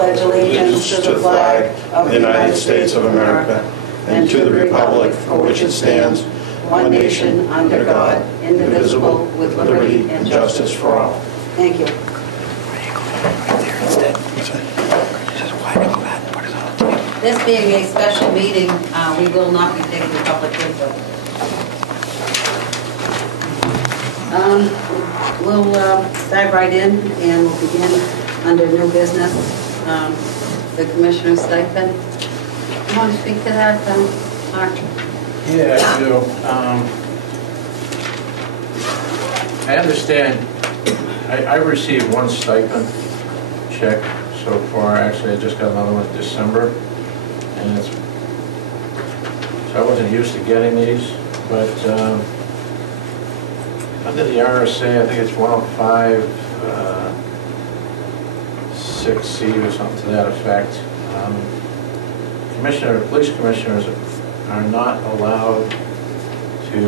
pledge allegiance to the flag of the United States of America and to the republic for which it stands, one nation under God, indivisible, with liberty and justice for all. Thank you. This being a special meeting, we will not be taking public input. We'll dive right in, and we'll begin under new business, the commissioner's stipend. You want to speak to that, Mark? Yeah, I do. I understand. I received one stipend check so far. Actually, I just got another one in December, and so I wasn't used to getting these, but under the RSA, I think it's 105 6C or something to that effect. Police commissioners are not allowed to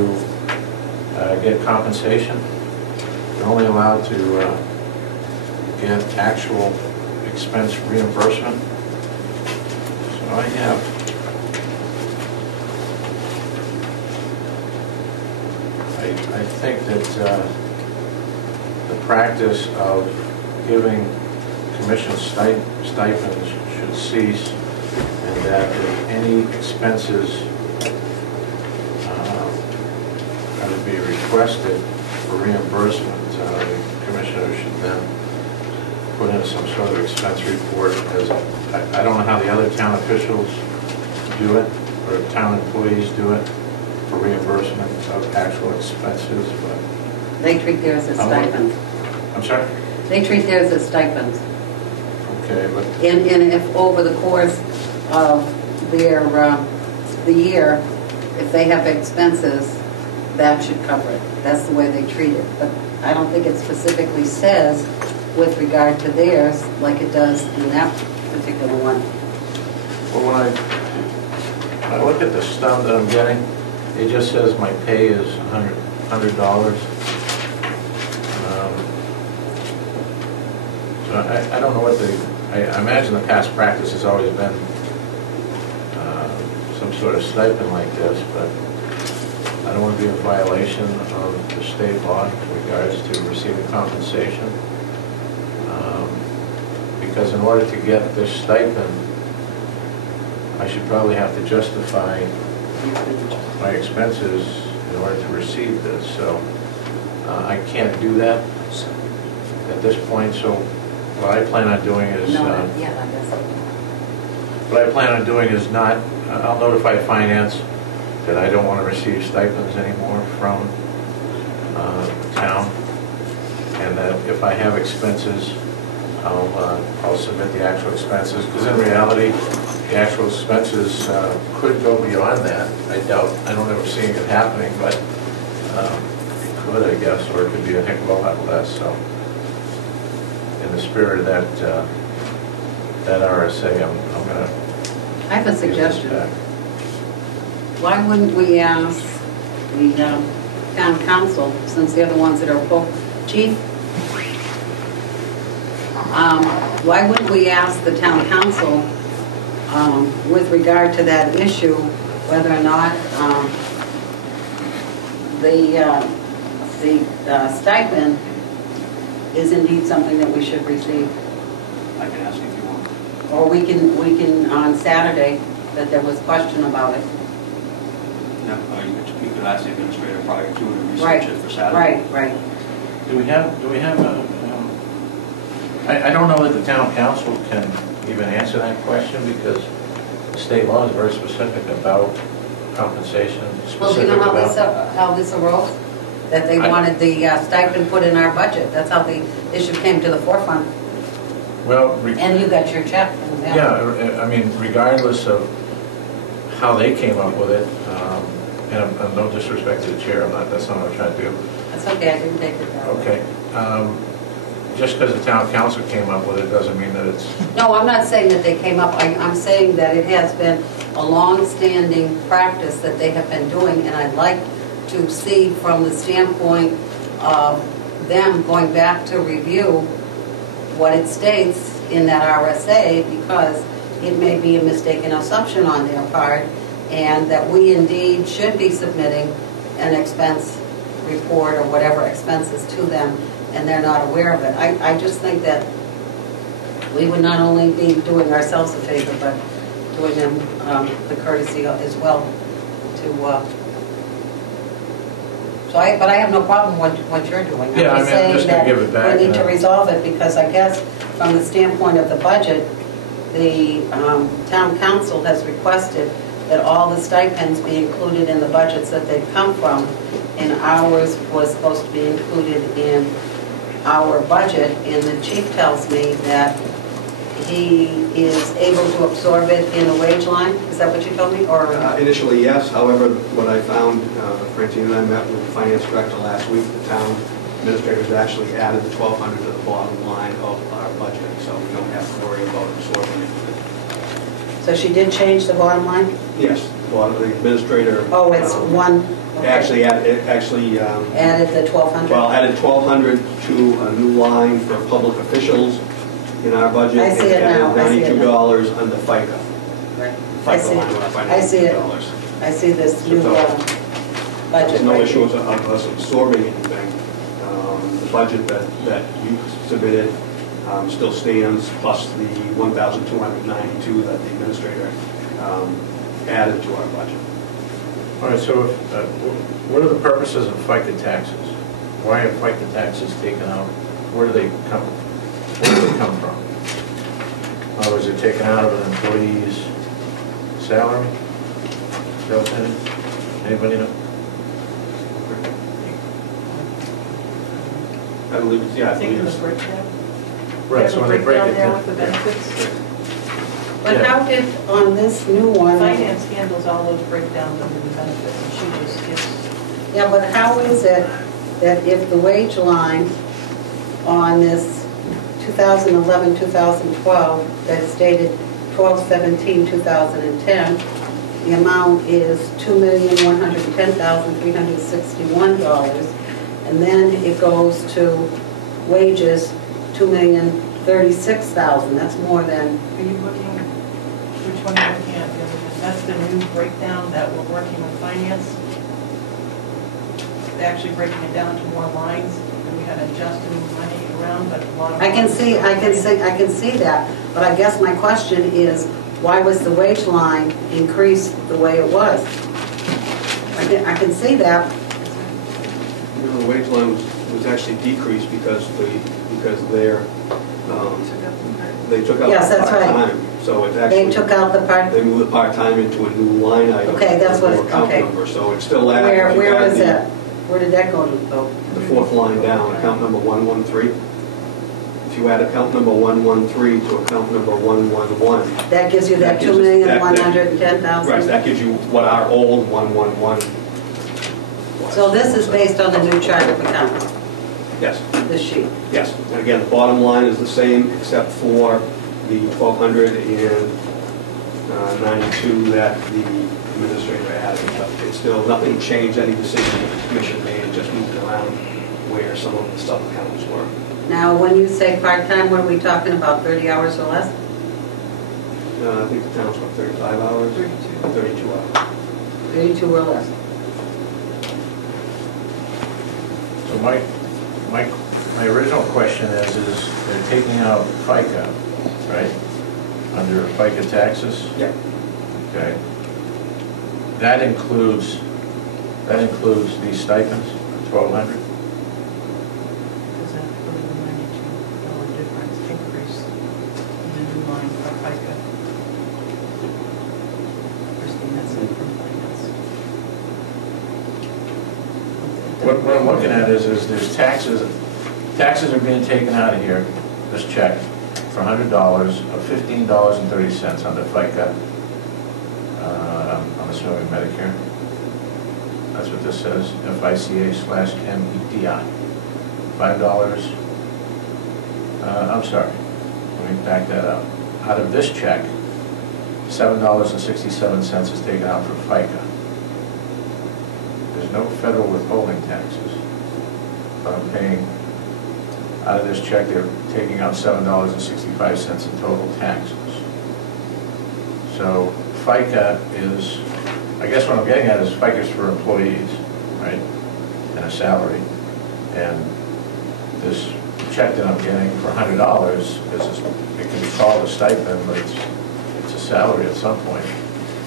get compensation. They're only allowed to get actual expense reimbursement. So I think that the practice of giving commission stipends should cease, and that if any expenses are to be requested for reimbursement, the commissioner should then put in some sort of expense report. As I don't know how the other town officials do it, or town employees do it, for reimbursement of actual expenses, but they treat theirs as stipends. I'm sorry? They treat theirs as stipends. Okay, but and if over the course of their the year, if they have expenses, that should cover it. That's the way they treat it. But I don't think it specifically says with regard to theirs like it does in that particular one. Well, when I look at the stuff that I'm getting, it just says my pay is $100. So I don't know what I imagine the past practice has always been some sort of stipend like this, but I don't want to be in violation of the state law in regards to receiving compensation. Because in order to get this stipend, I should probably have to justify my expenses in order to receive this. So I can't do that at this point. So what I plan on doing is I'll notify finance that I don't want to receive stipends anymore from the town, and that if I have expenses, I'll submit the actual expenses, because in reality the actual expenses could go beyond that. I don't ever see it happening, but it could, I guess, or it could be a heck of a lot less. So in the spirit of that RSA, I'm going to. I have a suggestion. Why wouldn't we ask the town council, since they're the ones that are both chief? Why wouldn't we ask the town council with regard to that issue, whether or not the stipend is indeed something that we should receive? I can ask if you want. Or we can on Saturday, that there was question about it. Yeah, you could ask the administrator prior to and research it for Saturday. Right. Do we have I don't know that the town council can even answer that question, because the state law is very specific about compensation. Well, do you know how this arose? That they wanted the stipend put in our budget. That's how the issue came to the forefront. Well, and you got your check. Yeah, I mean, regardless of how they came up with it, and I'm no disrespect to the chair, that's not what I'm trying to do. That's okay, I didn't take it that way. Okay. Just because the town council came up with it doesn't mean that it's... No, I'm not saying that they came up. I'm saying that it has been a long-standing practice that they have been doing, and I'd like to see from the standpoint of them going back to review what it states in that RSA, because it may be a mistaken assumption on their part, and that we indeed should be submitting an expense report or whatever expenses to them, and they're not aware of it. I just think that we would not only be doing ourselves a favor, but doing them the courtesy as well to, but I have no problem with what you're doing. Yeah, I'm just going to give it back. We need to resolve it, because I guess from the standpoint of the budget, the town council has requested that all the stipends be included in the budgets that they come from, and ours was supposed to be included in our budget, and the chief tells me that he is able to absorb it in the wage line. Is that what you told me? Or Initially, yes. However, what I found, Francine and I met with the finance director last week. The town administrators actually added the $1,200 to the bottom line of our budget, so we don't have to worry about absorbing it. so she did change the bottom line? Yes, well, the administrator. Oh, it's one. Okay. Actually, added Added the 1,200. well, added $1,200 to a new line for public officials in our budget. I see it now. And I see it now. $92 under FICA. Right. I FICA see line it. went up by I see it. $92. I see this new So, budget. There's no right issue here. of us absorbing anything. The budget that you submitted still stands, plus the $1,292 that the administrator added to our budget. All right, so what are the purposes of FICA taxes? Why are FICA taxes taken out? Where do they come from? Or is it taken out of an employee's salary? Anybody know? I believe it's, yeah, I Taking believe the it's. breakdown? Right, so when they break it Breakdown there down. with the benefits? But Yeah. how did, on this new one? Finance handles all those breakdowns under the benefits, and she just gives, Yeah, but how is it that if the wage line on this 2011, 2012, that is dated 12/17/2010, the amount is $2,110,361, and then it goes to wages, $2,036,000. That's more than, are you looking, which one are you looking at? The other one? That's the new breakdown that we're working with finance. They're actually breaking it down to more lines, and we had adjusted money around, but a lot of. I can see that, but I guess my question is, why was the wage line increased the way it was? I can see that. You know, the wage line was actually decreased because they're, they took out Yes, the that's right. part-time. So it's actually. They took out the part, They moved the part-time into a new line item. Okay, that's what- with a account okay. number. So it's still added. where is that? Where did that go to, though? The fourth line down, account number 113. If you add account number 113 to account number 111. That gives you that That gives us- that- $2,110,000? Right, that gives you what our old 111 was. So this is based on the new chart of account, Yes, this sheet? yes. And again, the bottom line is the same except for the 1,292 that the administrator added. But it's still, nothing changed, any decision that the commission made, it just moved around where some of the sub-accounts were. Now, when you say part-time, what are we talking about, 30 hours or less? I think the town's what, 35 hours? 32 hours. 32 or less? So my original question is they're taking out FICA, right? Under FICA taxes? Yeah. Okay. That includes these stipends, 1,200? Does that include the $92 difference increase in the new line for FICA? Christine, that's it from finance. What I'm looking at is there's taxes are being taken out of here, this check, for $100 of $15.30 under FICA. I'm assuming Medicare. That's what this says, FICA/MEDI. $5. I'm sorry, let me back that up. Out of this check, $7.67 is taken out for FICA. There's no federal withholding taxes, but I'm paying, out of this check, they're taking out $7.65 in total taxes. So FICA is, I guess what I'm getting at is FICA is for employees, right? And a salary. And this check that I'm getting for $100 is, it can be called a stipend, but it's a salary at some point.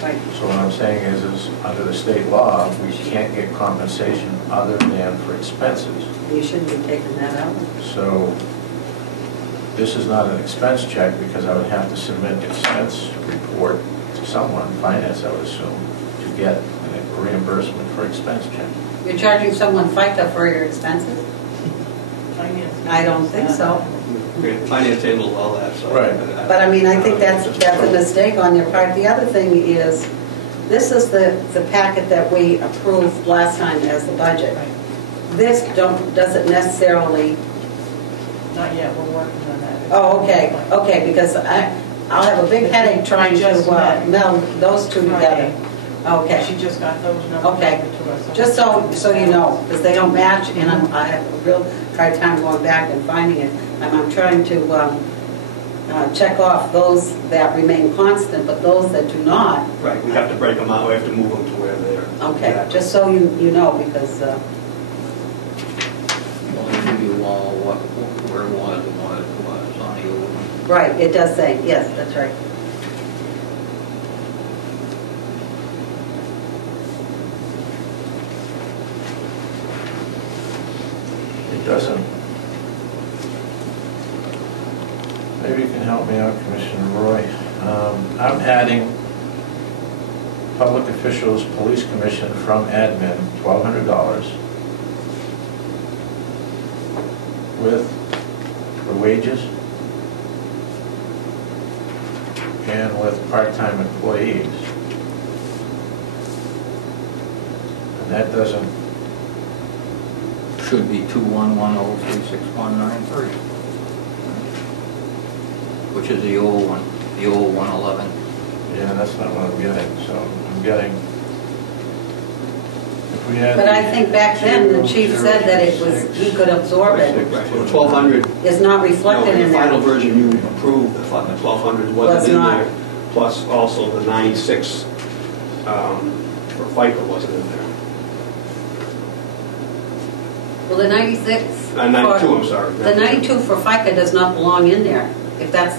Right. So what I'm saying is under the state law, we can't get compensation other than for expenses. You shouldn't be taking that out. So this is not an expense check because I would have to submit expense report to someone, finance, I would assume, to get a reimbursement for expense check. You're charging someone FICA for your expenses? Finance. I don't think so. Finance handles all that, so. Right. But I mean, I think that's a mistake on your part. The other thing is, this is the packet that we approved last time as the budget. This doesn't necessarily, Not yet, we're working on that. oh, okay, because I'll have a big headache trying to meld those two together. She Okay, just got those numbers Okay. over to us. just so you know, because they don't match, and I have a real hard time going back and finding it. And I'm trying to check off those that remain constant, but those that do not, Right, we have to break them out, we have to move them to where they're. okay, exactly. just so you know, because, Well, they give you all where it was and what it was on the old one. right, it does say, yes, that's right. It doesn't. Maybe you can help me out, Commissioner Roy. I'm adding public officials, police commission from admin, $1,200 for wages and with part-time employees. And that doesn't, Should be 211036193, which is the old one, the old 111. yeah, that's not what I'm getting, so I'm getting, if we had. But I think back then, the chief said that it was, he could absorb it. Right, so the 1,200. It's not reflected in The final there. version you approved, the 1,200 Was wasn't in not. there, plus also the 96 for FICA wasn't in there. Well, the 96. 92, I'm sorry. The 92 for FICA does not belong in there, if that's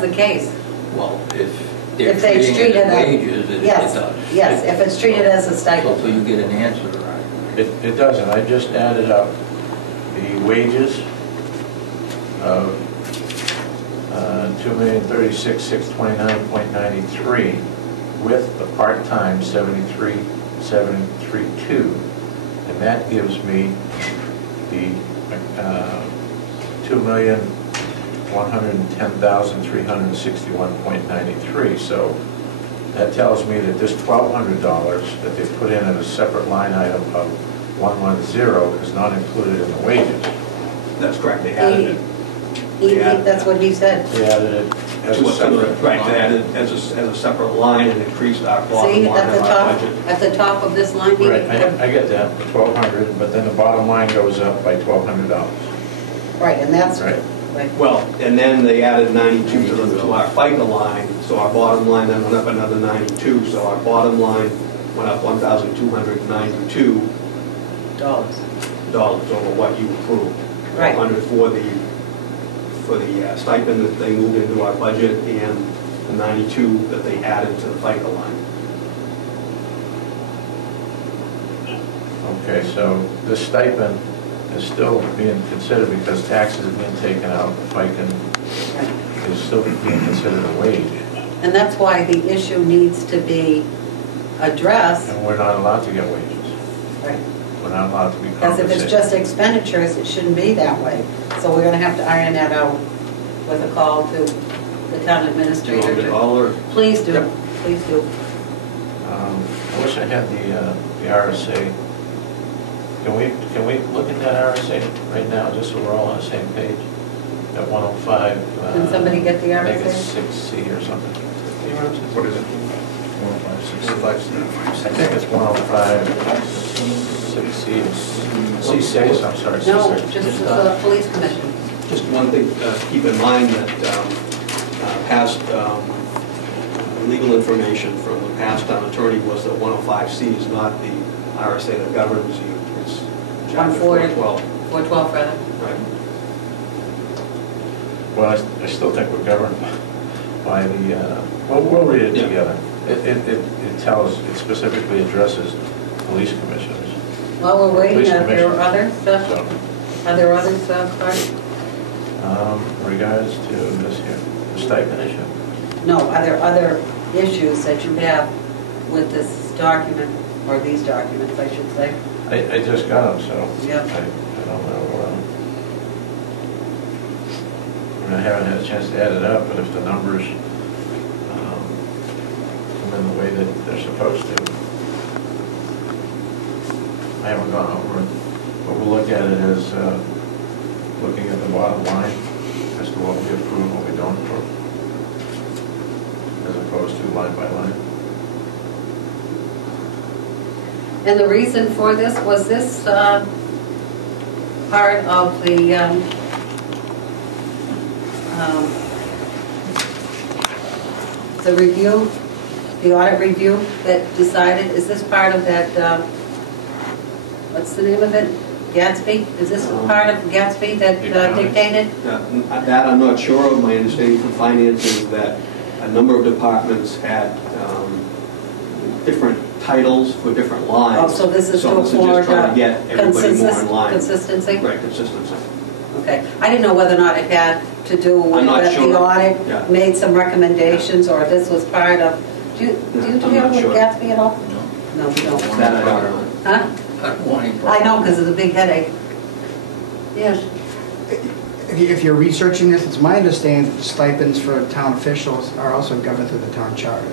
the case. Well, if they're If they treating treat it it as as, wages, it yes, does. yes, if it's treated as a So stipend. you get an answer, right? It doesn't. I just added up the wages of $2,036,629.93 with the part-time 73,732, and that gives me the $2,110,361.93. So that tells me that this $1,200 that they put in at a separate line item of 110 is not included in the wages. That's correct, they added it. That's what he said. They added it as a separate. Right, they added as a separate line and increased our bottom See, line of our budget. at the top of this line, he- Right, I get that, the 1,200, but then the bottom line goes up by $1,200. right, and that's, Right. right. Well, and then they added 92 to our FICA line, so our bottom line then went up another 92, so our bottom line went up $1,292 over what you approved. Right. 100 for the stipend that they moved into our budget and the 92 that they added to the FICA line. Okay, so this stipend is still being considered because taxes are being taken out, FICA Right. is still being considered a wage, And that's why the issue needs to be addressed, and we're not allowed to get wages. right? We're not allowed to be Because if compensated. it's just expenditures, it shouldn't be that way. So we're gonna have to iron that out with a call to the town Do you administrator. want me to to- call or? Please do, Yep. please do. I wish I had the RSA. Can we look at that RSA right now, just so we're all on the same page? At 105. Can somebody get the Make it RSA? 6C or something. What is it? 105, 6C. I think it's 105, 6C. C6, I'm sorry. No, C6. just the police commission. Just one thing, keep in mind that past legal information from the past town attorney was that 105C is not the RSA that governs you. It's chapter 412. 412 rather. Right. Well, I still think we're governed by the, well, we'll read it Yeah. together. It tells, it specifically addresses police commissioners. While we're waiting, Police are there commissioners. others, So, are there others, Clark? regards to this here, the stipend issue? No, are there other issues that you have with this document, or these documents, I should say? I just got them, so Yeah. I don't know. I mean, I haven't had a chance to add it up, but if the numbers come in the way that they're supposed to, I haven't gone over it, but we'll look at it as looking at the bottom line as to what we approve and what we don't approve, as opposed to line by line. And the reason for this, was this part of the review, the audit review that decided, is this part of that, what's the name of it? Gatsby? Is this part of Gatsby that dictated? That I'm not sure of. My understanding from finance is that a number of departments had different titles for different lines. Oh, so this is to just afford trying to get everybody more in line. consistency? Right, consistency. Okay. I didn't know whether or not it had to do with I'm not that the sure. audit Yeah. made some recommendations, or this was part of, do you I'm deal not with sure. Gatsby at all? No. No, we don't. That I don't know. Huh? That warning. I know, because of the big headache. Yes. If you're researching this, it's my understanding that the stipends for town officials are also governed through the town charter.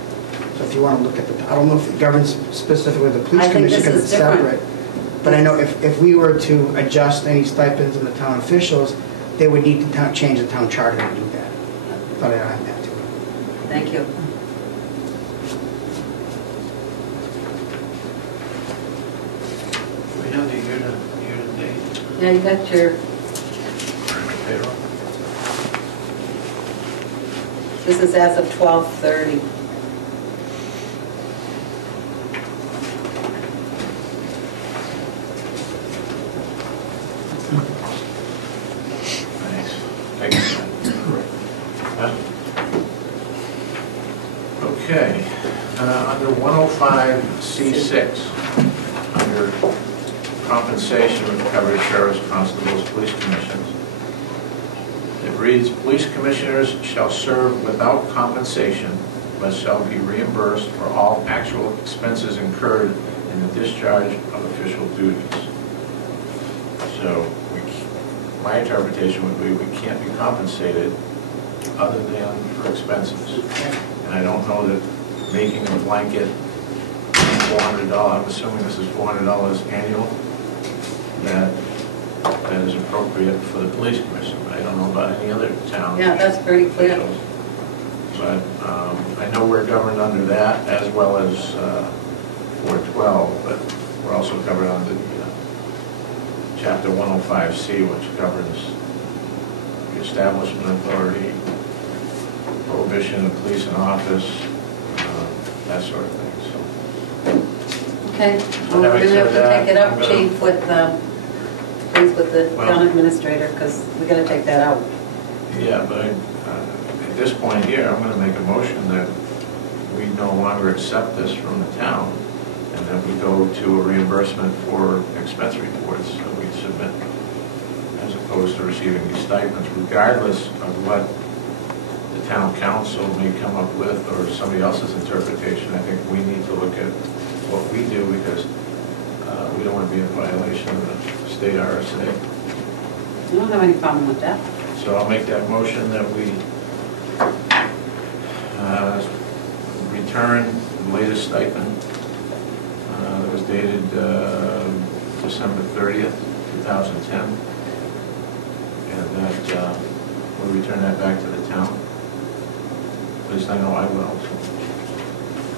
So if you want to look at the, I don't know if it governs specifically the I police think commission this because is it's different. separate. But I know if we were to adjust any stipends in the town officials, they would need to change the town charter to do that. But I don't have that to. Thank you. We have the year-to-date Yeah, you got your, payroll. this is as of 12/30. Thanks. Thank you. Huh? Okay, under 105C6, under compensation of covered sheriffs, constables, police commissions, it reads, police commissioners shall serve without compensation, but shall be reimbursed for all actual expenses incurred in the discharge of official duties. So my interpretation would be we can't be compensated other than for expenses. And I don't know that making a blanket $400, I'm assuming this is $400 annual, that is appropriate for the police commission. I don't know about any other town. Yeah, that's pretty clear. officials. But I know we're governed under that as well as 412, but we're also covered under the Chapter 105C, which governs the establishment authority, prohibition of police in office, that sort of thing. So, Okay, So well, we're having going to have said to that, take it up, I'm gonna- chief, with, please, with the Well- town administrator, because we got to take that out. yeah, but at this point here, I'm going to make a motion that we no longer accept this from the town, and that we go to a reimbursement for expense reports that we submit, as opposed to receiving these stipends, regardless of what the town council may come up with or somebody else's interpretation. I think we need to look at what we do, because we don't want to be in violation of the state RSA. I don't have any problem with that. So I'll make that motion that we return the latest stipend that was dated December 30th, 2010, and that we return that back to the town. At least I know I will.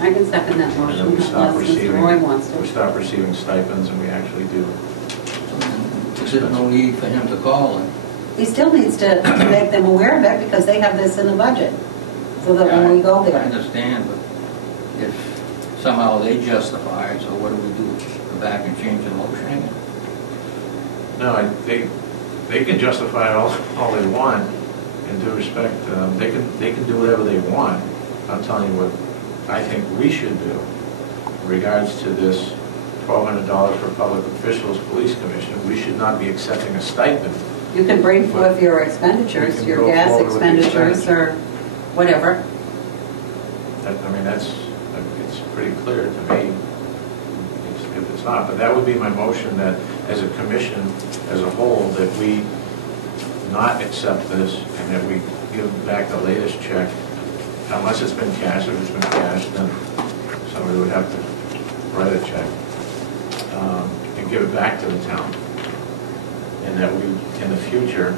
I can second that And motion, then we stop unless Mr. receiving, Roy wants we to. stop receiving stipends, and we actually do. Is there no need for him to call and he still needs to make them aware of it because they have this in the budget. So that when we go I there. understand, but if somehow they justify it, so what do we do? Go back and change the motion again? No, they can justify it all they want, in due respect. They can do whatever they want. I'm telling you what I think we should do in regards to this $1,200 for public officials, police commission. We should not be accepting a stipend. You can bring forth your We expenditures, can your go gas forward with the expenditures or whatever. I mean, it's pretty clear to me if it's not. But that would be my motion, that as a commission, as a whole, that we not accept this and that we give back the latest check, unless it's been cashed. If it's been cashed, then somebody would have to write a check and give it back to the town. And that we, in the future,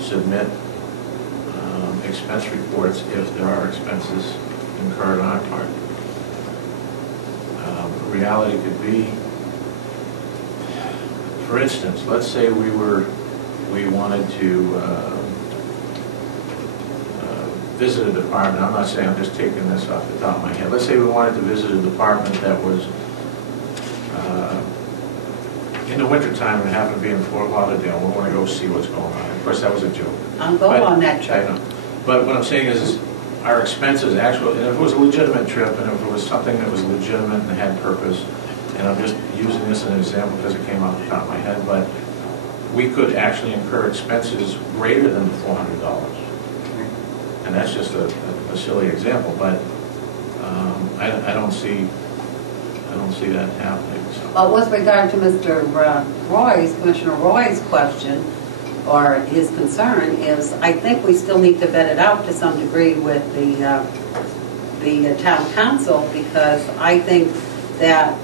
submit expense reports if there are expenses incurred on our part. Reality could be, for instance, let's say we wanted to visit a department. I'm not saying, I'm just taking this off the top of my head. Let's say we wanted to visit a department that was in the wintertime and happened to be in Fort Lauderdale. We want to go see what's going on. Of course, that was a joke. I'm going on that I trip. know. But what I'm saying is our expenses actually, and if it was a legitimate trip and if it was something that was legitimate and had purpose, and I'm just using this as an example because it came off the top of my head, but we could actually incur expenses greater than the $400. And that's just a silly example, but I don't see that happening. So. Well, with regard to Mr. Roy's, Commissioner Roy's question, or his concern, is I think we still need to vet it out to some degree with the town council, because I think that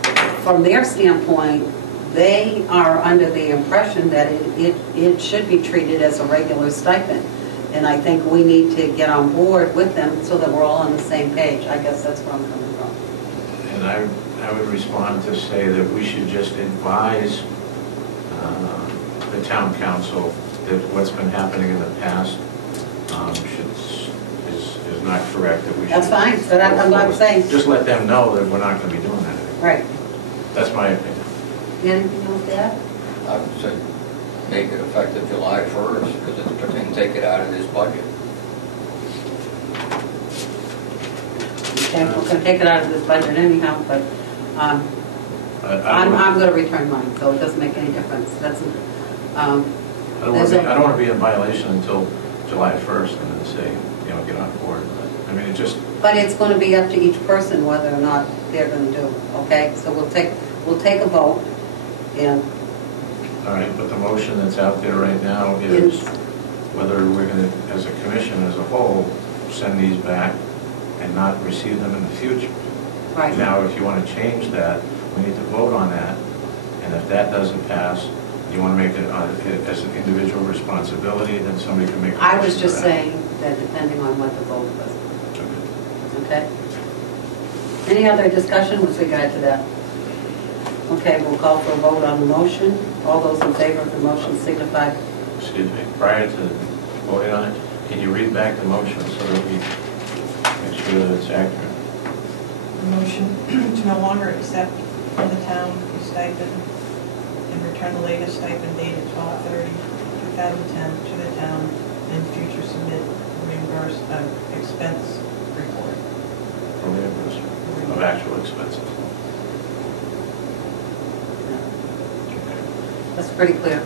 from their standpoint, they are under the impression that it should be treated as a regular stipend. And I think we need to get on board with them so that we're all on the same page. I guess that's where I'm coming from. And I would respond to say that we should just advise the town council that what's been happening in the past is not correct. That we That's should fine, but I'm not forward. saying. Just let them know that we're not going to be doing that anymore. Right. That's my opinion. Anything else to add? I would say make it effective July 1st, because it's going to take it out of this budget. Okay, we're going to take it out of this budget anyhow, but I'm going to return mine, so it doesn't make any difference. That's, I don't want to be in violation until July 1st and then say, get on board. But, I mean, it just... But it's going to be up to each person whether or not they're going to do it, okay? So we'll take a vote, and... All right, but the motion that's out there right now is whether we're going to, as a commission as a whole, send these back and not receive them in the future. Right. Now, if you want to change that, we need to vote on that, and if that doesn't pass, you want to make it as an individual responsibility, then somebody can make a I was motion just for that. saying that depending on what the vote was, Okay. okay? Any other discussion with regard to that? Okay, we'll call for a vote on the motion. All those in favor of the motion signify. Excuse me, prior to voting on it, can you read back the motion so that we make sure that it's accurate? The motion to no longer accept from the town the stipend and return the latest stipend dated 12/30/2010 to the town, and future submit reimburse expense report. Or reimbursement of actual expenses? That's pretty clear.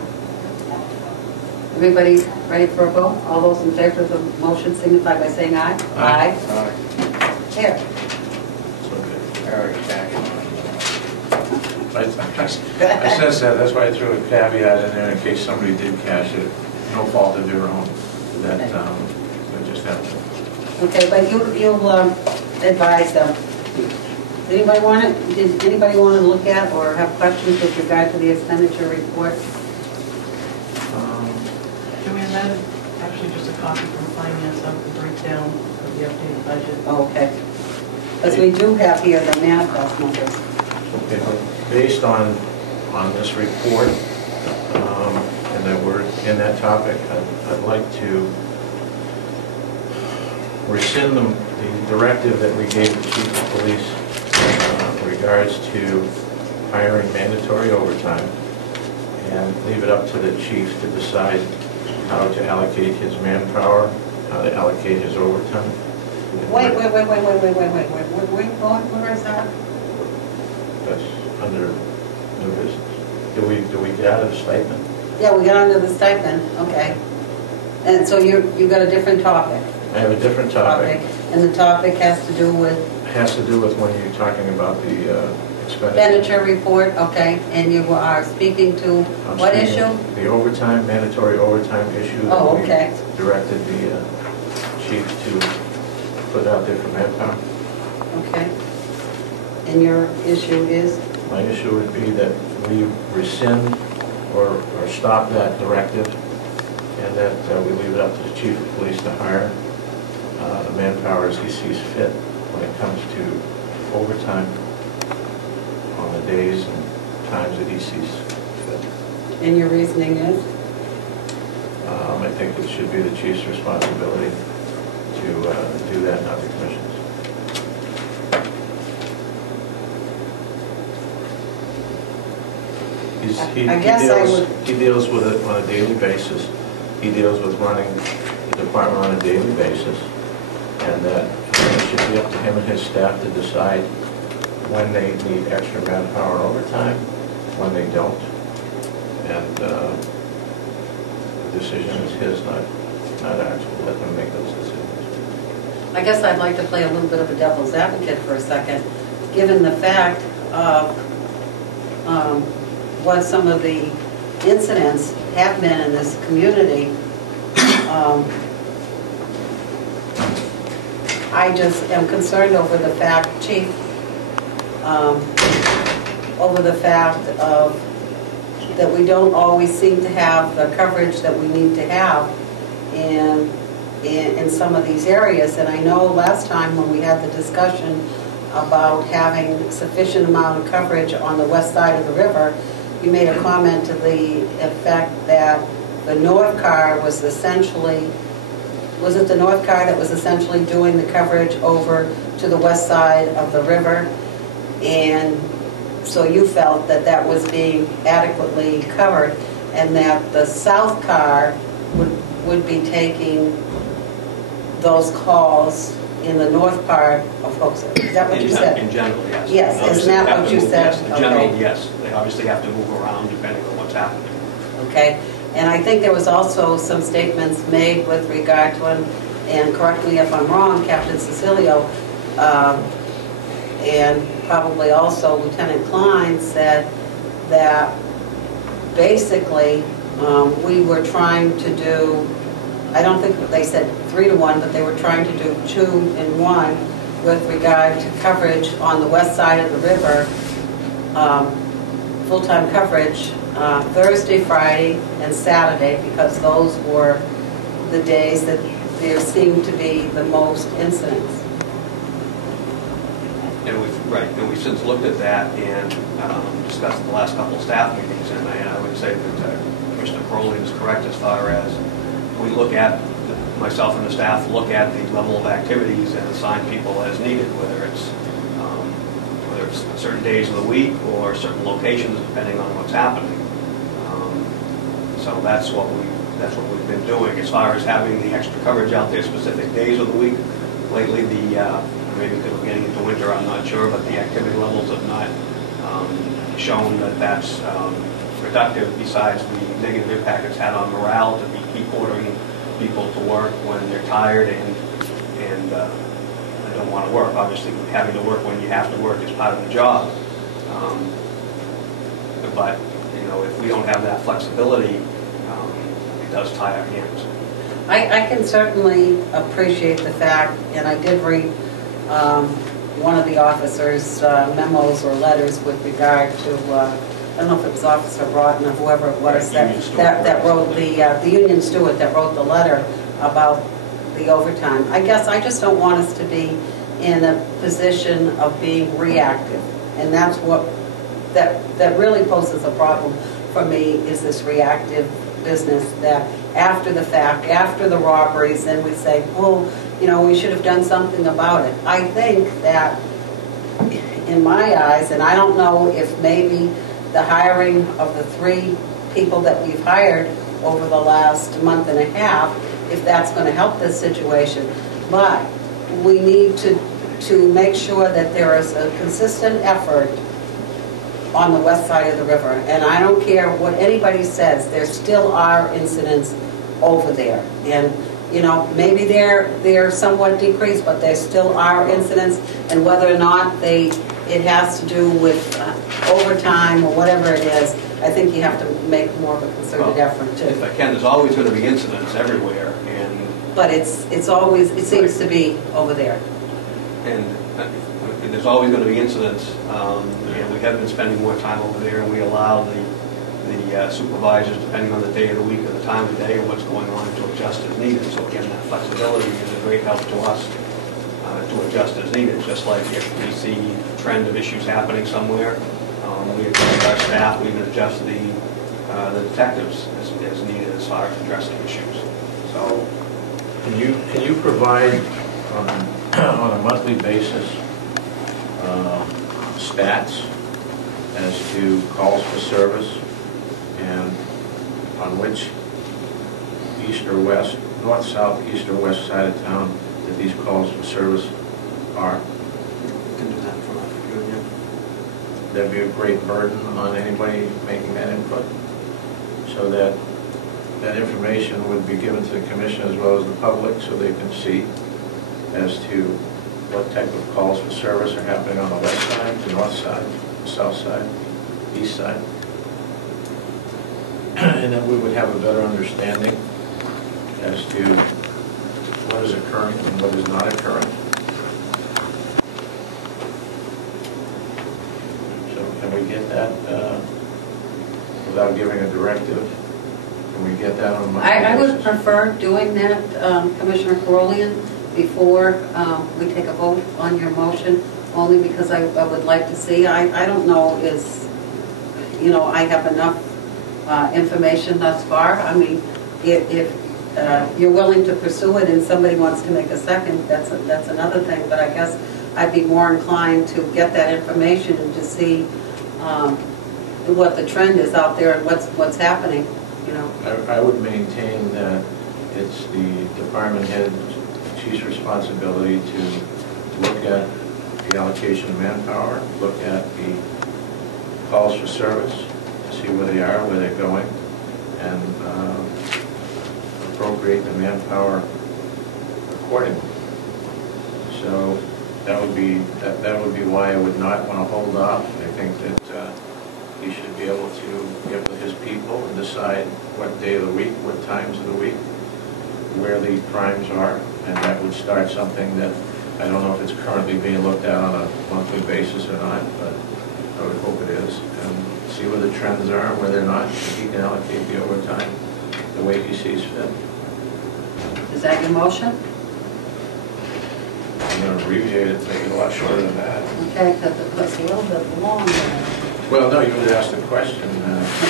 Everybody ready for a vote? All those in favor of the motion signify by saying aye. Aye. Here. It's okay. I already cashed mine. I sense that, that's why I threw a caveat in there in case somebody did cash it, no fault of their own, that they just have to. Okay, but you'll advise them. Did anybody want to look at or have questions with regard to the expenditure report? Joanne, that is actually just a copy from finance of the breakdown of the updated budget. Oh, okay. Because we do have here the manifest numbers. Okay, but based on this report, and that we're in that topic, I'd like to rescind the directive that we gave the chief of police in regards to hiring mandatory overtime, and leave it up to the chief to decide how to allocate his manpower, how to allocate his overtime. Wait, where is that? That's under new business. Do we get out of the stipend? Yeah, we got onto the stipend, okay. And so you got a different topic? I have a different topic. And the topic has to do with? It has to do with when you're talking about the Expenditure report, okay. And you are speaking to I'm what speaking issue? The overtime, mandatory overtime issue. that Oh, we okay. Directed the chief to put out there for manpower. Okay. And your issue is? My issue would be that we rescind or stop that directive, and that we leave it up to the chief of police to hire the manpower as he sees fit when it comes to overtime on the days and times that he sees fit. And your reasoning is? I think it should be the chief's responsibility to do that, not the commission's. I guess I would. He deals with it on a daily basis. He deals with running the department on a daily basis, and that it should be up to him and his staff to decide when they need extra manpower overtime, when they don't, and the decision is his, not ours. We'll let them make those decisions. I guess I'd like to play a little bit of a devil's advocate for a second, given the fact of what some of the incidents have been in this community. I just am concerned over the fact, Chief, over the fact of that we don't always seem to have the coverage that we need to have in some of these areas. And I know last time when we had the discussion about having sufficient amount of coverage on the west side of the river, you made a comment to the effect that the North Car was essentially, was it the North Car that was essentially doing the coverage over to the west side of the river? And so you felt that that was being adequately covered, and that the South Car would be taking those calls in the north part of Hooksett. Is that what you said? In general, yes. Yes, isn't that what you said? Yes, in general, Okay. yes. They obviously have to move around depending on what's happening. Okay, and I think there was also some statements made with regard to, and correct me if I'm wrong, Captain Cecilio, and probably also Lieutenant Klein said that basically we were trying to do, I don't think they said 3-to-1, but they were trying to do 2-in-1 with regard to coverage on the west side of the river, full-time coverage Thursday, Friday, and Saturday, because those were the days that there seemed to be the most incidents. And we've since looked at that and discussed the last couple of staff meetings, and I would say that Commissioner Crowley is correct as far as we look at, myself and the staff look at the level of activities and assign people as needed, whether it's certain days of the week or certain locations, depending on what's happening. So that's what we've been doing. As far as having the extra coverage out there, specific days of the week, lately maybe because we're getting into winter, I'm not sure, but the activity levels have not shown that that's productive, besides the negative impact it's had on morale to keep ordering people to work when they're tired and they don't want to work. Obviously, having to work when you have to work is part of the job. But if we don't have that flexibility, it does tie our hands. I can certainly appreciate the fact, and I did read one of the officers' memos or letters with regard to, I don't know if it was Officer Broughton or whoever it was that wrote the Union Steward that wrote the letter about the overtime. I guess I just don't want us to be in a position of being reactive, and that's what that really poses a problem for me, is this reactive business that after the fact, after the robberies, then we say, oh, you know, we should have done something about it. I think that, in my eyes, and I don't know if maybe the hiring of the 3 people that we've hired over the last month and a half, if that's going to help this situation, but we need to make sure that there is a consistent effort on the west side of the river. And I don't care what anybody says, there still are incidents over there. And, you know, maybe they're somewhat decreased, but there still are incidents, and whether or not it has to do with overtime or whatever it is, I think you have to make more of a concerted effort If to. I can, there's always going to be incidents everywhere, But it seems to be over there. and there's always going to be incidents. And we have been spending more time over there, and we allow the supervisors, depending on the day of the week or the time of day or what's going on, to adjust as needed. So again, that flexibility is a great help to us to adjust as needed. Just like if we see a trend of issues happening somewhere, we adjust our staff, we can adjust the detectives as needed as far as addressing issues. So, Can you provide on a monthly basis stats as to calls for service and on which east or west, north, south, east or west side of town that these calls for service are? we can do that from our computer, yeah. That'd be a great burden on anybody making that input, so that that information would be given to the commission as well as the public, so they can see as to what type of calls for service are happening on the west side, the north side, the south side, east side. And then we would have a better understanding as to what is occurring and what is not occurring. So can we get that without giving a directive? Can we get that on a monthly I would basis? prefer doing that, Commissioner Carolian, before we take a vote on your motion, only because I would like to see. I don't know I have enough information thus far. I mean, if you're willing to pursue it and somebody wants to make a second, that's another thing. But I guess I'd be more inclined to get that information and to see what the trend is out there and what's happening. You know. I would maintain that it's the department head chief's responsibility to look at the allocation of manpower, look at the calls for service, see where they are, where they're going, and appropriate the manpower accordingly. So that would be why I would not want to hold off. I think that he should be able to get with his people and decide what day of the week, what times of the week, where the crimes are, and that would start something that I don't know if it's currently being looked at on a monthly basis or not, but I would hope it is, and see where the trends are, where they're not, and he can allocate the overtime the way he sees fit. Is that your motion? I'm going to abbreviate it, make it a lot shorter than that. Okay, because it was a little bit long there. Well, no, you would ask the question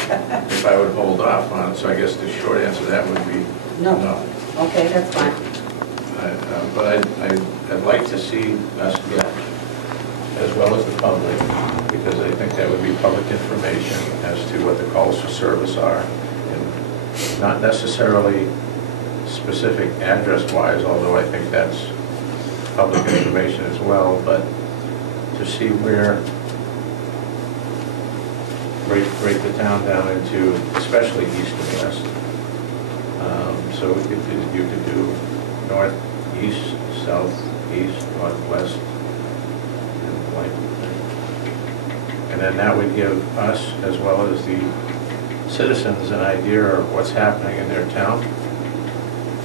if I would hold off on it, so I guess the short answer to that would be No. no. Okay, that's fine. But I'd like to see us get, as well as the public, because I think that would be public information as to what the calls for service are, and not necessarily specific address-wise, although I think that's public information as well, but to see where, break the town down into, especially east and west. So you could do north, east, south, east, northwest, and like, and then that would give us, as well as the citizens, an idea of what's happening in their town,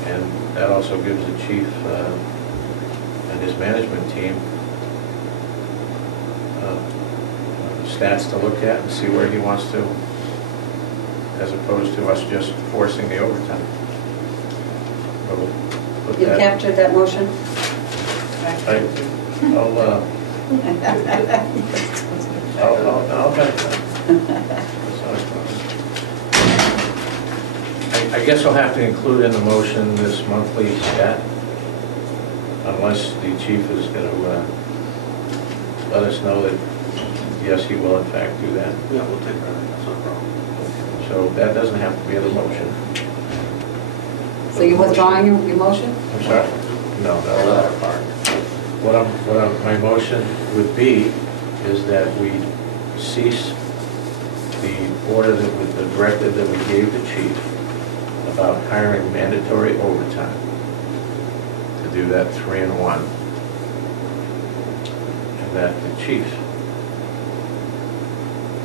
and that also gives the chief and his management team stats to look at and see where he wants to, as opposed to us just forcing the overtime. We'll put You that- captured that motion? I'll bet that. That's not a problem. I guess I'll have to include in the motion this monthly stat, unless the chief is going to let us know that, yes, he will in fact do that. Yeah, we'll take that, that's not a problem. So that doesn't have to be in the motion. So you're withdrawing your motion? I'm sorry? No, the latter part. My motion would be is that we cease the order that was, the directive that we gave the chief about hiring mandatory overtime, to do that 3-in-1, and that the chief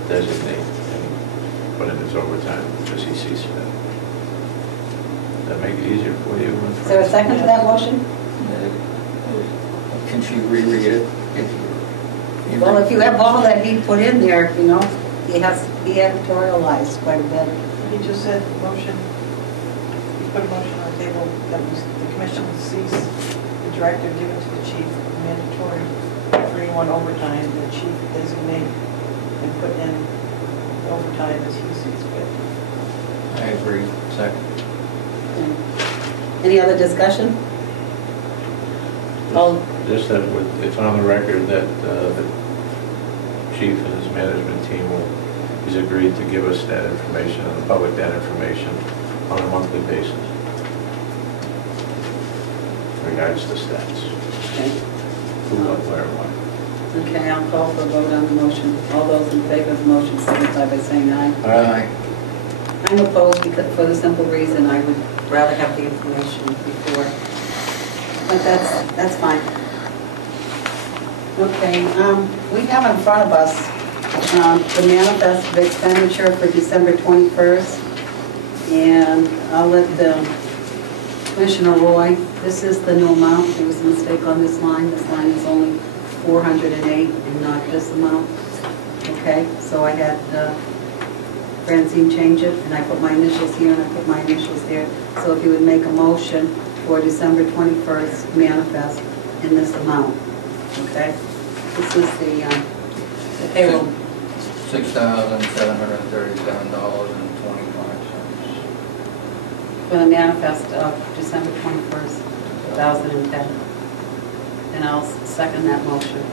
designate and put in his overtime because he sees fit. That make it easier for you? Is there a second to that motion? Can she reread it? Well, if you have all that he put in there, you know, he editorialized quite a bit. He just said motion, he put a motion on the table that was, the commission cease the directive given to the chief, mandatory 3-in-1 overtime, the chief designate and put in overtime as he sees fit. I agree. Second. Any other discussion? All, Just that it's on the record that the chief and his management team has agreed to give us that information and the public that information on a monthly basis in regards to stats. okay. Who, what, where, what. Okay, I'll call for a vote on the motion. All those in favor of the motion signify by saying aye. Aye. I'm opposed because, for the simple reason, I would rather have the information before. But that's fine. Okay, we have in front of us the manifest of expenditure for December 21st. And I'll let Commissioner Roy, this is the new amount. There was a mistake on this line. This line is only 408 and not this amount. Okay, so I had Francine change it, and I put my initials here and I put my initials there. So if you would make a motion for December 21st manifest in this amount, okay? This is the payroll. $6,737.25. For the manifest of December 21st, 2010. And I'll second that motion.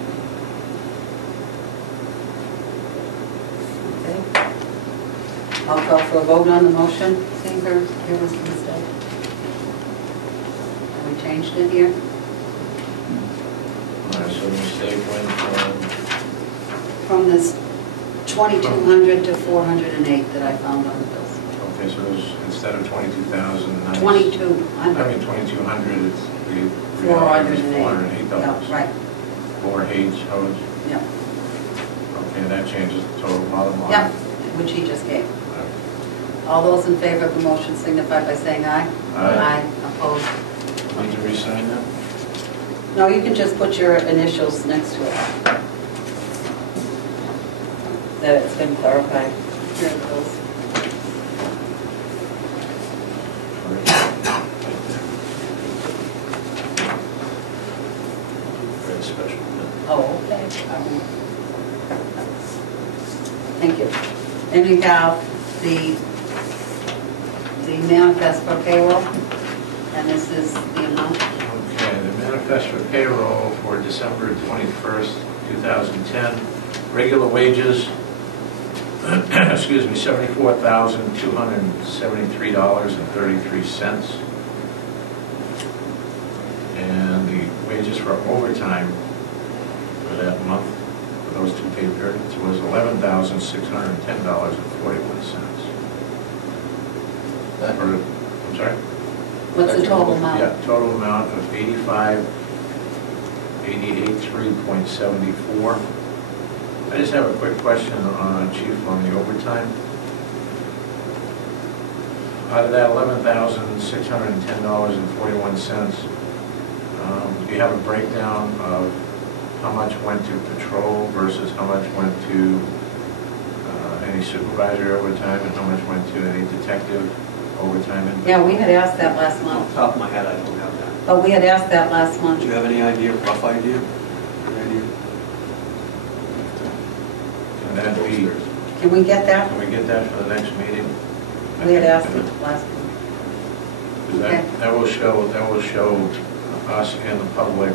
Okay. I'll call for a vote on the motion. See, here was the mistake. Have we changed it here? All right, so the mistake went From this 2,200 to 408 that I found on the bills. okay, so it was, instead of 22,000. 2,200. I mean, 2,200, it's the 408. $408. Yeah, right, For H, Hose. yeah. Okay, that changes the total bottom line. Yep, which he just gave. All right. All those in favor of the motion signify by saying aye. Aye. Opposed? Need to re-sign that? No, you can just put your initials next to it. That it's been clarified. Here it goes. Very special. Oh, okay. Thank you. Then we have the manifest for payroll, and this is the amount. Okay, the manifest for payroll for December 21st, 2010. Regular wages, excuse me, $74,273.33. And the wages for overtime for that month, for those two pay periods, was $11,610.41. I'm sorry? What's the total amount? Yeah, total amount of 3.74. I just have a quick question on Chief on the overtime. Out of that $11,610.41, do you have a breakdown of how much went to patrol versus how much went to any supervisory overtime and how much went to any detective overtime? Yeah, we had asked that last Off month. the top of my head, I don't have that. Oh, we had asked that last month. Do you have any idea, rough idea? Any idea? Can that be, Can we get that? can we get that for the next meeting? We had asked it last month. Okay. That will show us and the public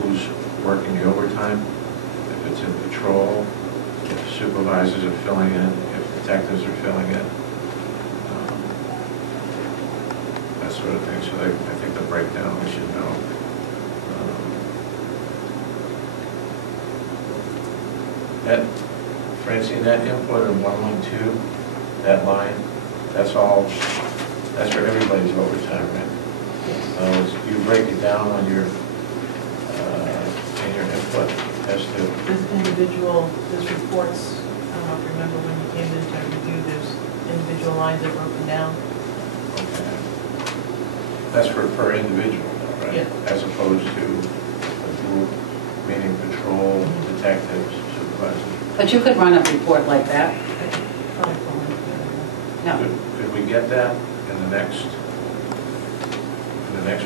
who's working the overtime, if it's in patrol, if supervisors are filling in, if detectives are filling in, that sort of thing. So I think the breakdown we should know. That, Francine, that input of 112, that line, that's for everybody's overtime, right? You break it down on your, in your input as to, There's individual, there's reports, I don't know if you remember when you came in to review, there's individual lines that are broken down. okay. That's for per individual, though, right? Yeah. As opposed to a group, meaning patrol, detectives, supervisors. But you could run a report like that. Probably for one, No. Could we get that in the next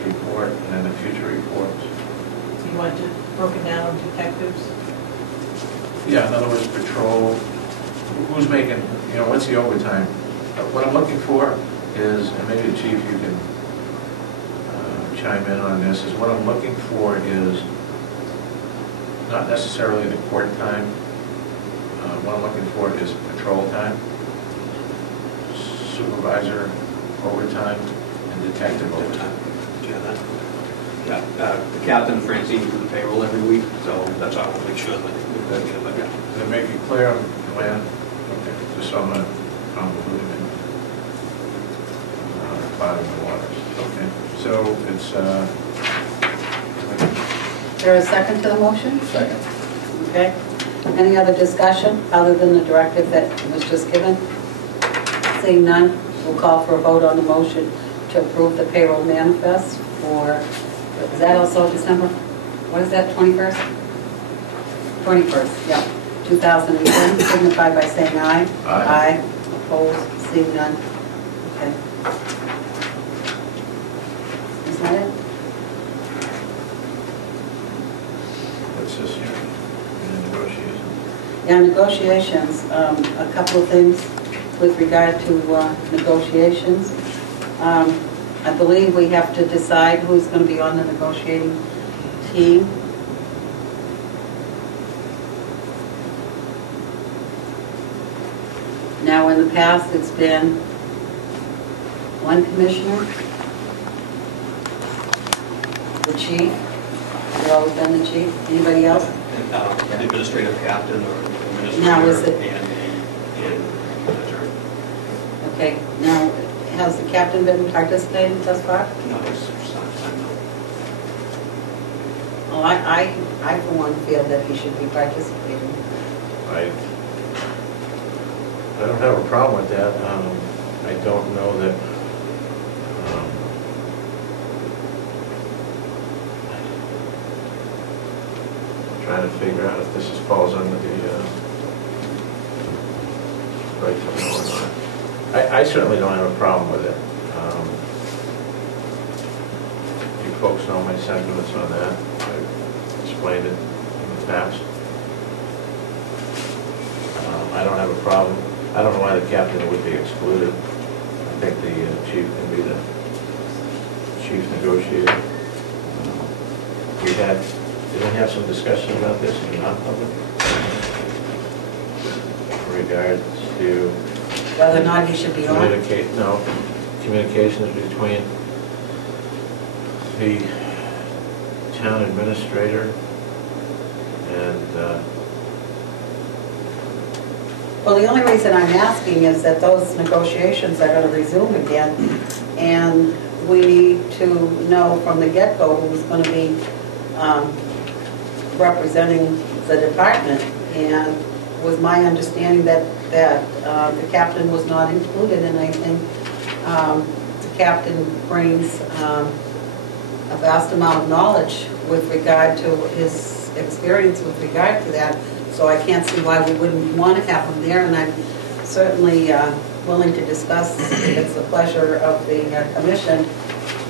report and then the future reports? So you want it broken down on detectives? Yeah, in other words, patrol, who's making, what's the overtime? What I'm looking for is, and maybe the chief, you can chime in on this, is what I'm looking for is not necessarily the court time. What I'm looking for is patrol time, supervisor overtime, and detective overtime. Yeah, the captain, Francine, do the payroll every week, so that's how I want to make sure that we've got to get it. Does it make it clear, Luann? Okay, just so I'm not convoluted and clouding the waters. Okay, so it's, Is there a second to the motion? Second. Okay. Any other discussion other than the directive that was just given? Seeing none, we'll call for a vote on the motion to approve the payroll manifest for, is that also December? What is that, 21st? 21st, yeah. 2010, signify by saying aye. Aye. Aye. Opposed, seeing none. Okay. Is that it? what's this here? In the negotiations? Yeah, negotiations, a couple of things with regard to negotiations. I believe we have to decide who's going to be on the negotiating team. Now, in the past, it's been one commissioner, the chief, it's always been the chief. Anybody else? And the administrative captain or Now, is administrator it- and attorney. Okay, now, has the captain been participating thus far? No, it's not, Well, I for one feel that he should be participating. I don't have a problem with that. I don't know that, I'm trying to figure out if this falls under the right to know or not. I certainly don't have a problem with it. You folks know my sentiments on that. I've explained it in the past. I don't have a problem. I don't know why the captain would be excluded. I think the chief can be the chief negotiator. Did we have some discussion about this in non-public? In regards to Whether or not he should be on? communications between the town administrator and, Well, the only reason I'm asking is that those negotiations are going to resume again, and we need to know from the get-go who's going to be representing the department. And it was my understanding that the captain was not included, and I think the captain brings a vast amount of knowledge with regard to his experience with regard to that. So I can't see why we wouldn't want to have him there, and I'm certainly willing to discuss if it's the pleasure of the commission.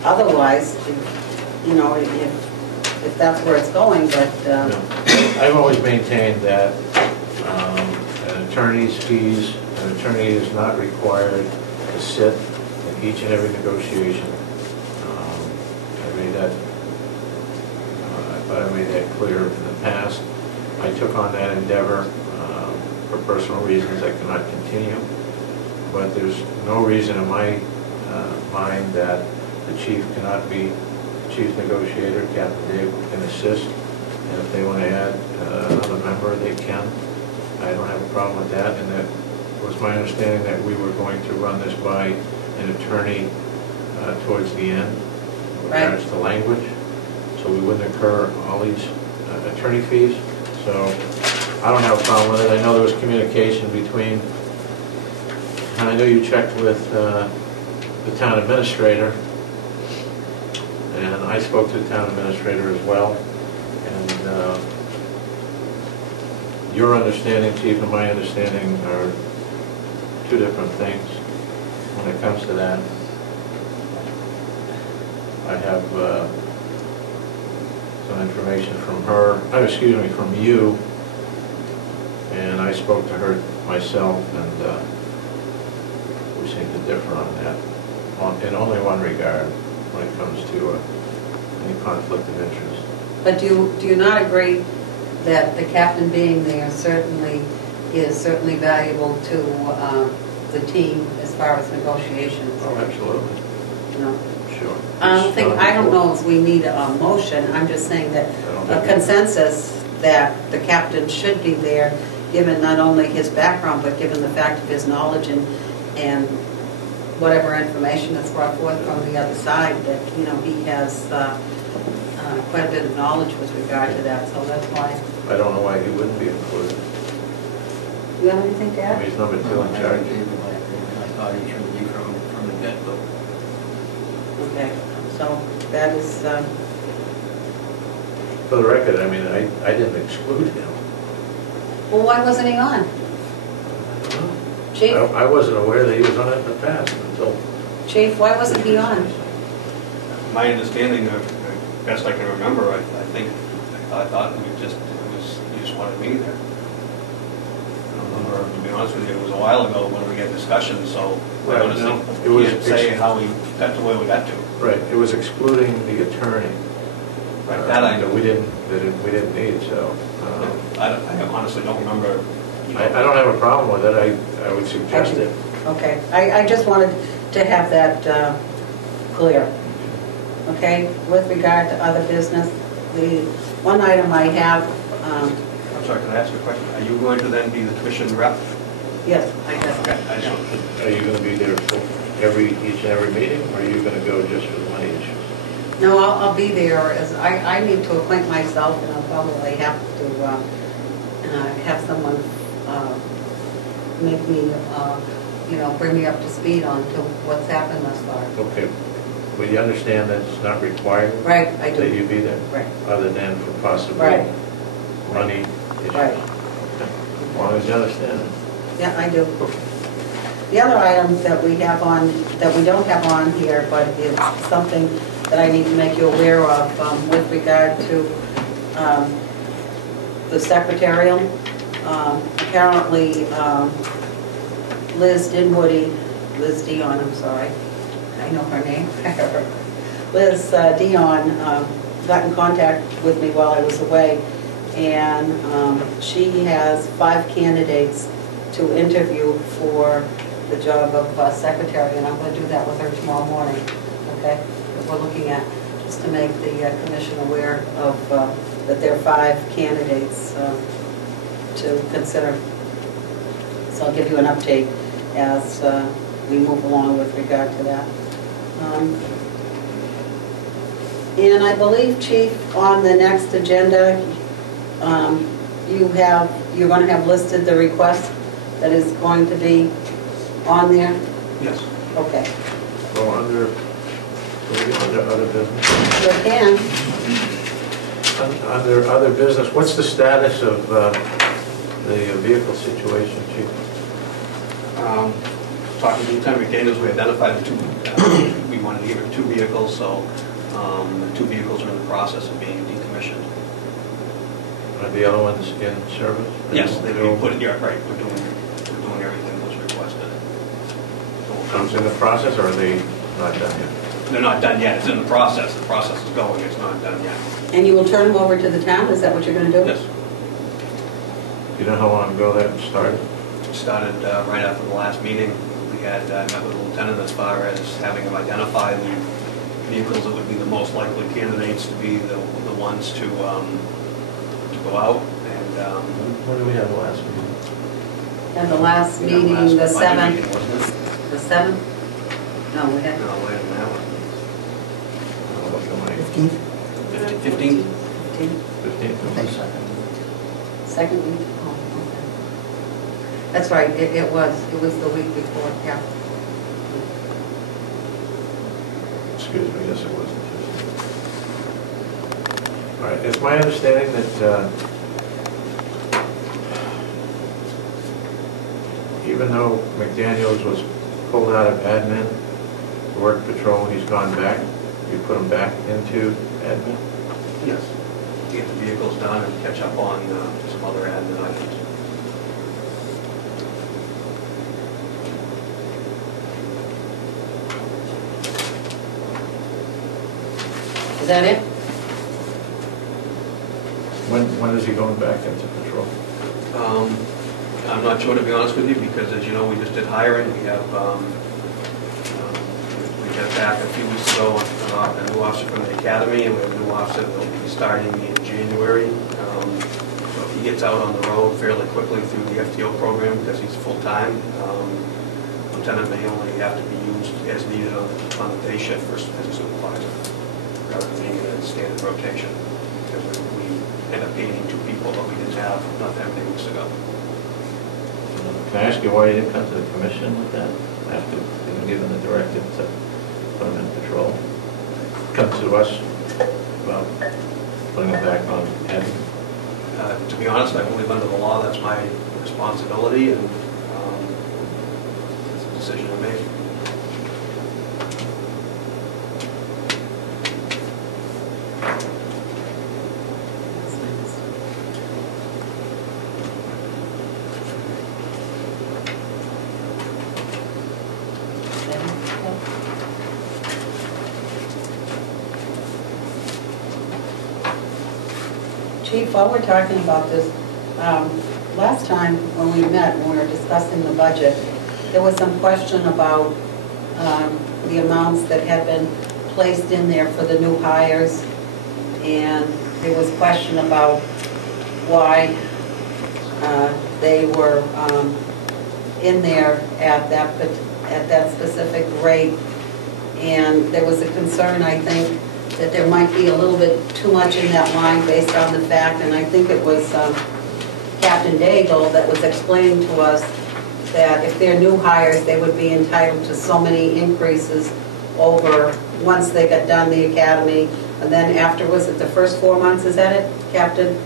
Otherwise, if that's where it's going, but... I've always maintained that an attorney's fees, an attorney is not required to sit and each and every negotiation. I made that, I thought I made that clear in the past. I took on that endeavor for personal reasons. I cannot continue, but there's no reason in my mind that the chief cannot be chief negotiator. Captain Dave can assist, and if they want to add another member, they can. I don't have a problem with that, and that was my understanding that we were going to run this by an attorney towards the end with Right. regards to language, so we wouldn't incur all these attorney fees. So I don't have a problem with it. I know there was communication between, and I know you checked with the town administrator, and I spoke to the town administrator as well, and your understanding, Chief, and my understanding are two different things when it comes to that. I have some information from her, from you, and I spoke to her myself, and we seem to differ on that, in only one regard, when it comes to any conflict of interest. But do you not agree that the captain being there is certainly valuable to the team as far as negotiations? Oh, absolutely, You know? sure. I don't know if we need a motion. I'm just saying that a consensus that the captain should be there, given not only his background, but given the fact of his knowledge and whatever information that's brought forth from the other side, that, you know, he has quite a bit of knowledge with regard to that, so that's why. I don't know why he wouldn't be included. You have anything to I add? mean, he's number two in I charge. agree with my opinion. I thought he should be from the get-go. Okay, so that is, For the record, I mean, I didn't exclude him. well, why wasn't he on? Chief, I wasn't aware that he was on it in the past until. Chief, why wasn't he on? My understanding, best I can remember, I thought you just wanted me there. To be honest with you, it was a while ago when we had discussions, so I Right, honestly no, it was- can't say how we got to where we got to. Right, it was excluding the attorney. Right, that I know. We didn't need, so. I honestly don't remember. I don't have a problem with it, I would suggest it. Okay, I just wanted to have that clear. Okay, with regard to other business, the one item I have, I'm sorry, can I ask you a question? Are you going to then be the commission rep? yes, I guess. Okay, I just, Are you gonna be there for each and every meeting, or are you gonna go just for the money issues? No, I'll be there, as I need to acquaint myself, and I'll probably have to have someone make me, bring me up to speed on to what's happened thus far. Okay, well, you understand that it's not required Right, I that you do. be there, Right, other than for possibly Right. money issues? right. Okay. As long as you understand it. Yeah, I do. The other item that we have on, that we don't have on here, but it's something that I need to make you aware of with regard to the secretarial. Apparently, Liz Dion, I'm sorry, I know her name. Liz Dion got in contact with me while I was away, and she has 5 candidates to interview for the job of secretary, and I'm going to do that with her tomorrow morning, okay? That we're looking at, just to make the commission aware of, that there are 5 candidates to consider. So I'll give you an update as we move along with regard to that. And I believe, Chief, on the next agenda, you're going to have listed the request that is going to be on there? yes. Okay. Well, under other business? You can. Under other business, what's the status of the vehicle situation, Chief? Talking to Lieutenant McDaniels, we identified the 2, we wanted to give her 2 vehicles, so the 2 vehicles are in the process of being decommissioned. Are the other ones in service? Yes, they've been put, yeah, right, we're doing everything that was requested. So we'll come Comes in the process, or are they Not done yet. They're not done yet, it's in the process is going, it's not done yet. And you will turn them over to the town, is that what you're gonna do? Yes, You know how long ago that started? it started right after the last meeting. We had met with the lieutenant as far as having them identify the vehicles that would be the most likely candidates to be the ones to go out, and When did we have the last meeting? And the last Yeah, meeting, last the budget 7th, meeting, wasn't it? the 7th? No, we had, No, later than that one. I'll look at my 15th? 15? 15th, 15th. second week? Oh, okay. That's right, it was the week before, yeah. Excuse me, yes, it was the 15th. All right, it's my understanding that even though McDaniels was pulled out of admin to work patrol, he's gone back, you put him back into admin? Yes. To get the vehicles done and catch up on some other admin items. Is that it? When is he going back into patrol? I'm not sure, to be honest with you, because as you know, we just did hiring. We got back a few weeks ago a new officer from the academy, and we have a new officer that will be starting in January. So if he gets out on the road fairly quickly through the FTO program, because he's full-time, lieutenant may only have to be used as needed on the day shift as a supervisor, rather than being in a standard rotation, because we end up gaining 2 people that we didn't have not that many weeks ago. Can I ask you why you didn't come to the commission with that, after being given the directive to put him in patrol? Come to us about putting him back on admin? To be honest, I believe under the law, that's my responsibility, and it's a decision I made. Chief, while we're talking about this, last time when we met, when we were discussing the budget, there was some question about the amounts that had been placed in there for the new hires, and there was question about why they were in there at that specific rate. And there was a concern, I think, that there might be a little bit too much in that line based on the fact, and I think it was Captain Daigle that was explaining to us that if they're new hires, they would be entitled to so many increases over, once they got done the academy, and then after, was it the first 4 months, is that it, Captain?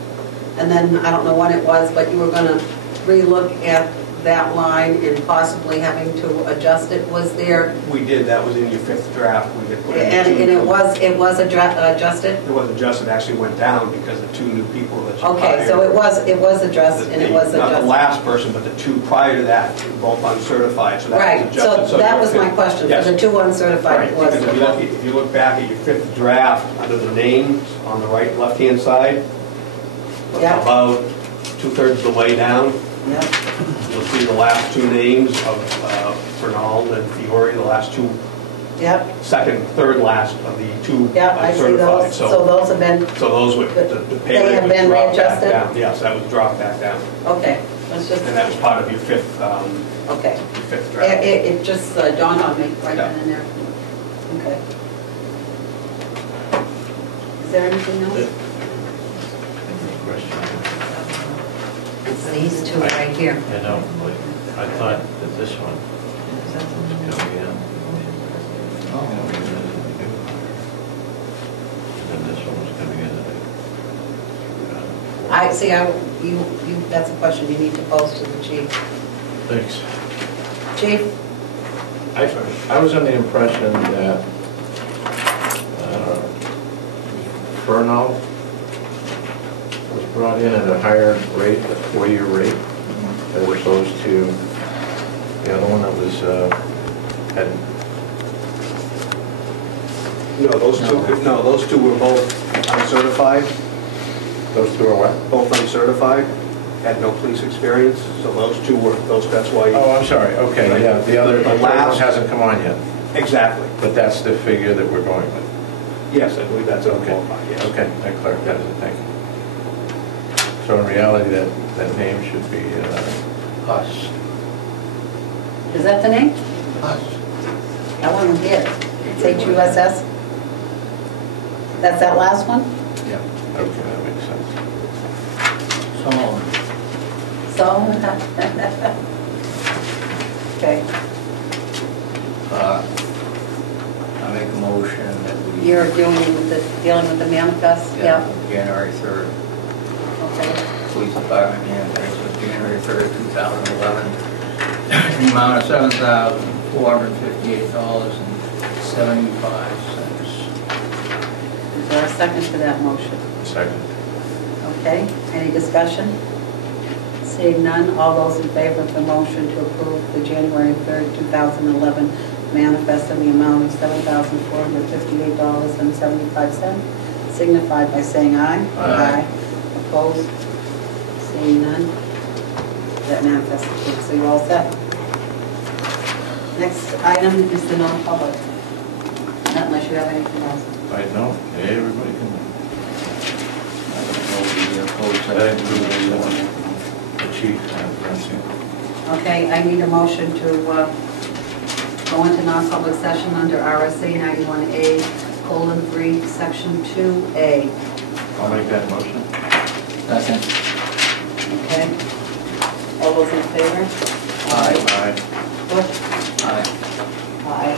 And then, I don't know when it was, but you were gonna relook at that line and possibly having to adjust it. Was there? We did, that was in your 5th draft. We did put in And it was adjusted? It was adjusted, actually went down because the 2 new people that you hired. Okay, so it was addressed, and it was Not the adjusted. last person, but the 2 prior to that, both uncertified, so that was Right, adjusted. so that was my question, Yes. for the 2 uncertified, Right, it was. because if you look back at your 5th draft, under the names on the right, left-hand side, Yeah. about 2/3 of the way down, Yep, you'll see the last 2 names of Fernald and Fiore, the last 2, yep, second, third last of the 2 yep, I see uncertified. those, so those have been, So those were, the pay They rate have was been dropped back readjusted? down. Yes, that was dropped back down. okay, let's just, And that was part of your 5th okay. draft. It just dawned on me right then and there. Okay. Is there anything else? Question. It's these 2 right here. I know, but I thought that this one was coming in. And this one was coming in. I see, that's a question you need to pose to the chief. Thanks. Chief? I was under the impression that Fernald was brought in at a higher rate, a 4-year rate, as opposed to the other one that was, had No, those two were both uncertified, Those two are what? both uncertified, had no police experience, so that's why. Oh, I'm sorry, okay, yeah, the other, The the third last- one hasn't come on yet, Exactly. but that's the figure that we're going with. Yes, I believe that's a Okay, ballpark, yes. okay, that clarifies it, thank you. So in reality, that name should be Huss. Is that the name? Huss. That one here. It's H-U-S-S? That's that last one? Yeah, okay, that makes sense. So, So? Okay. I make a motion that we. You're dealing with the manifest? Yeah, January 3rd. Okay. Police Department manifest of January 3rd, 2011. In the amount of $7,458.75. Is there a second to that motion? Second. Okay, any discussion? Seeing none, all those in favor of the motion to approve the January 3rd, 2011 manifest in the amount of $7,458.75 signify by saying aye. Aye. Opposed? Seeing none, that manifest is approved, so you're all set. Next item is the non-public, not unless you have anything else. I know, everybody can. I don't know the closed That session. includes the chief and Francine. Okay, I need a motion to go into non-public session under RSA 91A:3, Section 2A. I'll make that motion. Second. Okay? All those in favor? Aye. Aye. Bush? Aye. Aye.